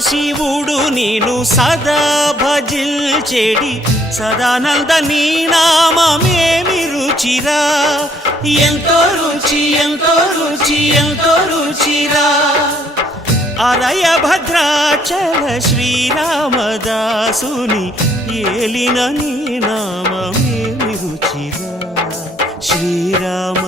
సదాశివుడు నేను సదా భజిల్చెడి సదానంద నీ నామమేమి రుచిరా, ఎంతో రుచి ఎంతో రుచి ఎంతో రుచిరా. అరయ భద్రాచల శ్రీరామదాసుని ఏలిన నీ నామమేమి రుచిరా, శ్రీరామ